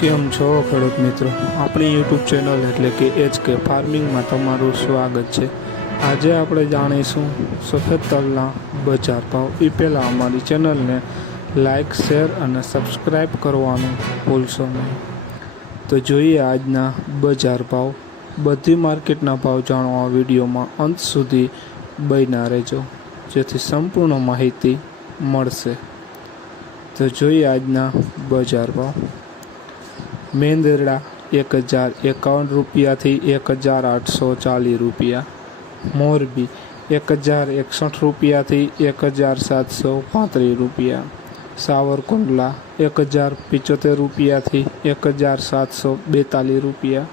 કેમ છો ખેડૂત મિત્રો, આપણી યુટ્યુબ ચેનલ એટલે કે HK ફાર્મિંગમાં તમારું સ્વાગત છે। આજે આપણે જાણીશું સફેદ તલના બજાર ભાવ। એ પહેલાં અમારી ચેનલને લાઇક, શેર અને સબસ્ક્રાઈબ કરવાનું ભૂલશો નહીં। તો જોઈએ આજના બજાર ભાવ। બધી માર્કેટના ભાવ જાણવા વિડીયોમાં અંત સુધી બન્યા રહેજો, જેથી સંપૂર્ણ માહિતી મળશે। તો જોઈએ આજના બજાર ભાવ। મેંદરડા 1051 રૂપિયાથી 1840 રૂપિયા, મોરબી 1061 રૂપિયાથી 1735 રૂપિયા, સાવરકુંડલા 1075 રૂપિયાથી 1742 રૂપિયા,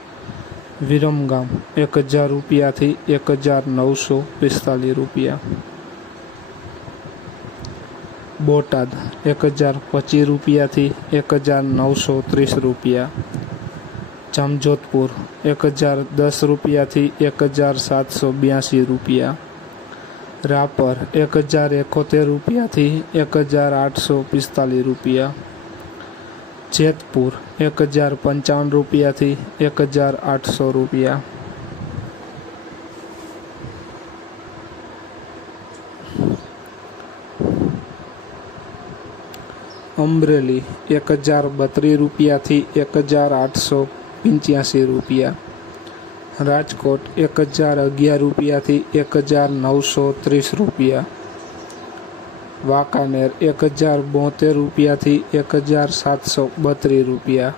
વિરમગામ 1000 રૂપિયાથી 1945 રૂપિયા, બોટાદ 1025 રૂપિયાથી 1930 રૂપિયા, જામજોધપુર 1010 રૂપિયાથી 1782 રૂપિયા, રાપર 1071 રૂપિયાથી 1845 રૂપિયા, જેતપુર 1055 રૂપિયાથી 1800 રૂપિયા, અમરેલી 1032 રૂપિયાથી 1885 રૂપિયા, રાજકોટ 1011 રૂપિયાથી 1930 રૂપિયા, વાંકાનેર 1072 રૂપિયાથી 1732 રૂપિયા,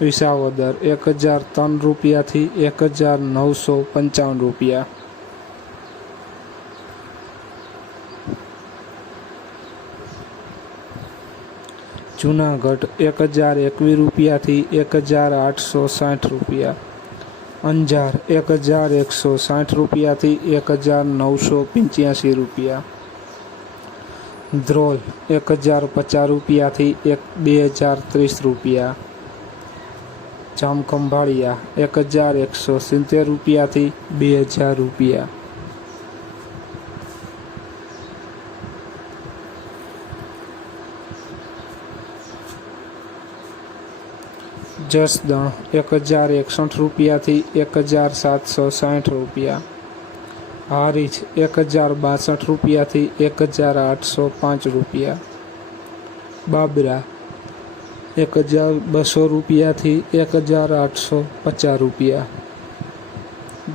વિસાવદર 1003 રૂપિયાથી 1955 રૂપિયા, જૂનાગઢ 1021 રૂપિયાથી 1860 રૂપિયા, અંજાર 1160 રૂપિયાથી 1985 રૂપિયા, ધ્રોલ 1050 રૂપિયાથી 2030 રૂપિયા, જામખંભાળિયા 1170 રૂપિયાથી 2000 રૂપિયા, જસદણ 1061 રૂપિયાથી 1760 રૂપિયા, હારીજ 1062 રૂપિયાથી 1805 રૂપિયા, બાબરા 1200 રૂપિયાથી 1850 રૂપિયા,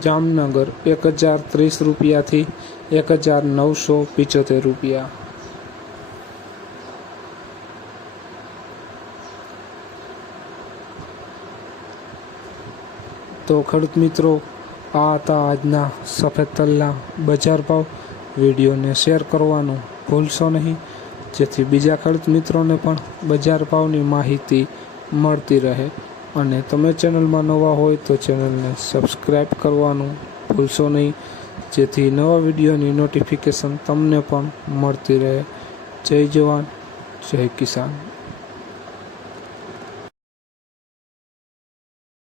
જામનગર 1030 રૂપિયાથી 1975 રૂપિયા। તો ખેડૂત મિત્રો, આ હતા આજના સફેદ તલના બજાર ભાવ। વિડીયોને શેર કરવાનું ભૂલશો નહીં, જેથી બીજા ખેડૂત મિત્રોને પણ બજાર ભાવની માહિતી મળતી રહે। અને તમે ચેનલમાં નવા હોય તો ચેનલને સબસ્ક્રાઈબ કરવાનું ભૂલશો નહીં, જેથી નવા વિડીયોની નોટિફિકેશન તમને પણ મળતી રહે। જય જવાન, જય કિસાન।